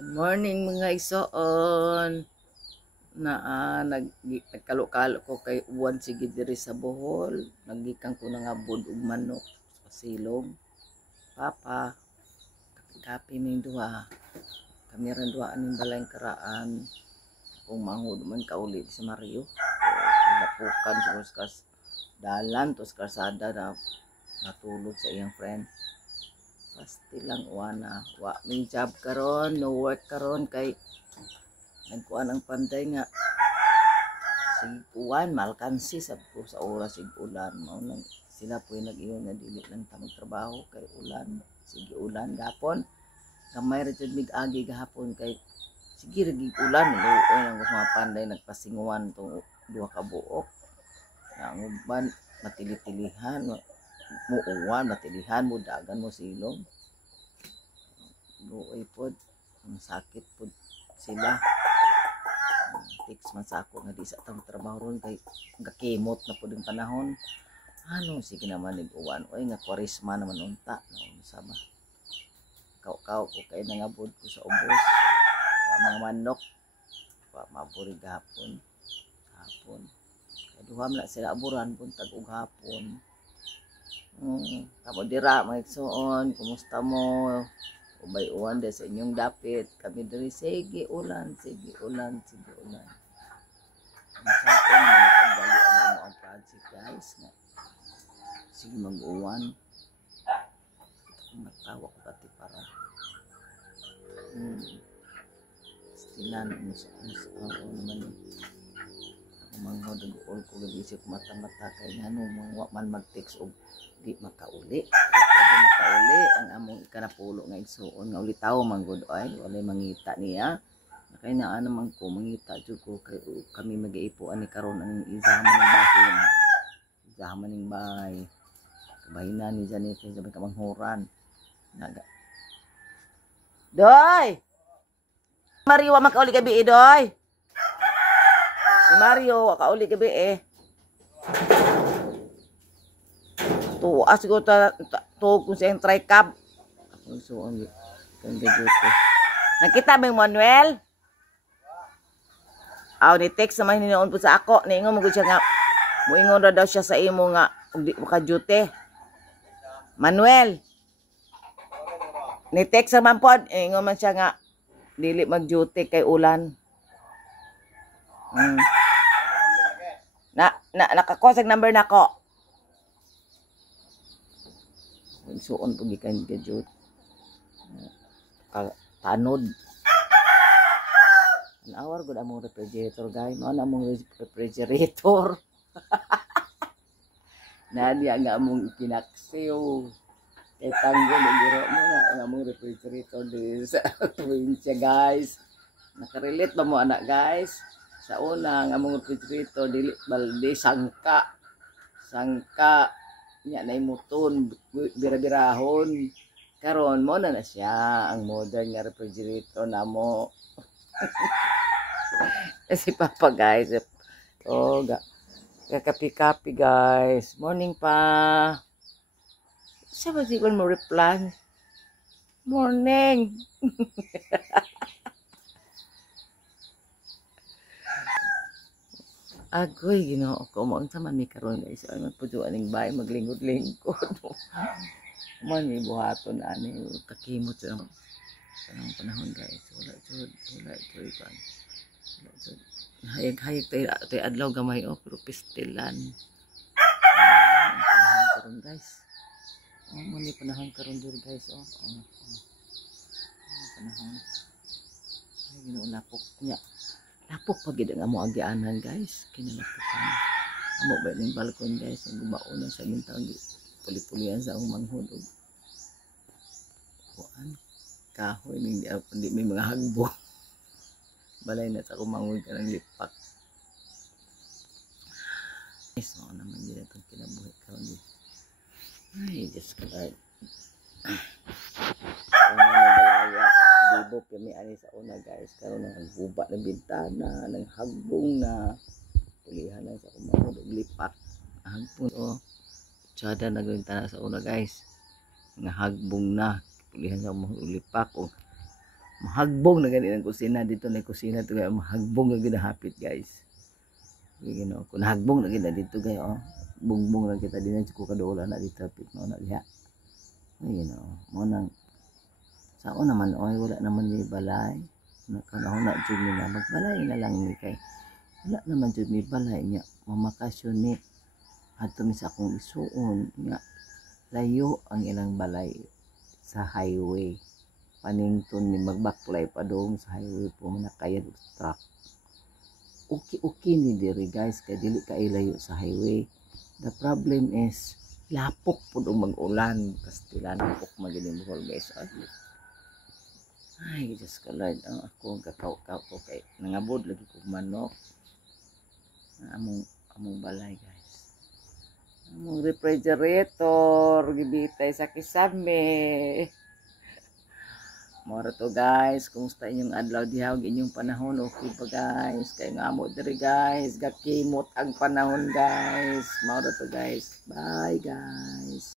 Good morning mga igsoon. Nagkalo-kalo ko kay uwan sige diri sa Bohol. Nagikan ko na nga bud og manok sa silong. Papa, kapi ning duha. Kami ran duha aning balay karaan. Kung manghud man kauli sa Mario. Napukan sa kas dalan tos karsada na natulog sa iyang friend. Pasti lang uwana. Wa may job karon, no work karon kay nagkuan ang panday nga sig uwan malkansi sa oras sig ulan mao nang sila po nag-iyon nga dili lang ta magtrabaho kay ulan sige ulan gapon gamay ra jud mig agi gahapon kay sige ra gig ulan luoy ang mga panday nagpasinguan tong duha ka buok ang uban matilitilihan mo uwan matilihan mo dagan mo silong luoy pod ang sakit pod sila text man sa ako nga di sa tang trabaho ron kay gakimot na po yung panahon ano sige naman nag-uwan oy nga kwarisma naman unta no sama kaw ko kay nangabod ko sa ubos sa mga manok pa maburi gahapon hapon kay duha man sila aburan buntag ug hapon kamo dira mga igsoon kumusta mo ubay uwan de sa inyong dapit kami diri sige ulan sige ulan sige ulan ang sa akin malipagdali ang project guys nga sige mag-uwan nagtawa ko pati para stilan mo sa naman manghod ang all ko gisip mata-mata kay ngano man mag-text og di makauli ang among ikanapulo nga igsuon nga ulitaw man gud ay walay mangita niya kay naa naman ko mangita jud ko kay kami mag-iipuan ni karon ang izaman ng bahin izaman ning bahay kabahinan ni Janet sa may kamanghuran naga doy Mario wa makauli gabi doy si Mario wa kauli gabi tuas ko ta kung siyang try cab. So, ang gadget. Nakita ba yung Manuel? Aw, ni text naman hinoon po sa ako. Niingon mo siya nga, muingon na daw siya sa imo nga, di maka-duty. Manuel, ni text naman po, niingon man siya nga, dili mag-duty kay ulan. Nakakosag number na ko. Suon po gikan gadget tanod an hour gud among refrigerator guys mao na among refrigerator nadi nga among kinaksiw kay tanggol giro mo na among refrigerator di sa probinsya guys nakarelate ba mo anak guys sa una ang among refrigerator dili balde sangka nya na imuton bira-birahon karon mo na siya ang modern nga refrigerator namo si Papa guys kapi guys morning pa siya ba siguro mo reply morning agoy Ginoo ko mo unsa man mi karon guys ay magpuduan ning bahay maglingkod-lingkod man mi buhaton ani kakimot sa panahon guys wala jud kan wala jud hayag tay adlaw gamay pero pistilan panahon karon guys man ni panahon karon dir guys panahon ay Ginoo lapok nya lapok pag gid ang amo agianan guys kinalapokan amo ba ning balkon guys ang gubaon na sa gintang puli-pulian sa akong manghod og kuan kahoy ning di may mga hagbo balay na sa akong manghod kanang lipak so naman gid atong kinabuhi karon di ay Diyos ko ay bibok kami ani sa una guys karon nang guba ng bintana nang hagbong na pulihan lang sa kumahod og lipat hagbong tsada na gawin tana sa una guys nga hagbong na pulihan sa kumahod og lipak Mahagbong na ganito ang kusina dito na kusina to guys. Mahagbong na ginahapit guys. You know, kung nahagbong na gina dito guys, oh. Bungbong na kita din ko kadola na dito pit mo na diha. You know, mo nang sao naman oy wala naman ni balay. Nakanahon na jud ni na magbalay na lang ni kay. Wala naman jud ni balay niya. Mamakasyon ni adto mi sa akong isuon nga layo ang ilang balay sa highway. Panington ni magbaklay pa doon sa highway po manakayad og truck. Okay ni diri guys kay dili ka ilayo sa highway. The problem is lapok pud og mag-ulan kastilan lapok magini mo guys. Ay just ka Lord ang ako kakaw-kaw ko kay nangabod lagi ko manok. Among balay guys. Among refrigerator gibitay sa kisame. Mora to guys, kumusta inyong adlaw diha og inyong panahon? Okay pa guys? Kay nga mo diri guys, gakimot ang panahon guys. Mora to guys. Bye guys.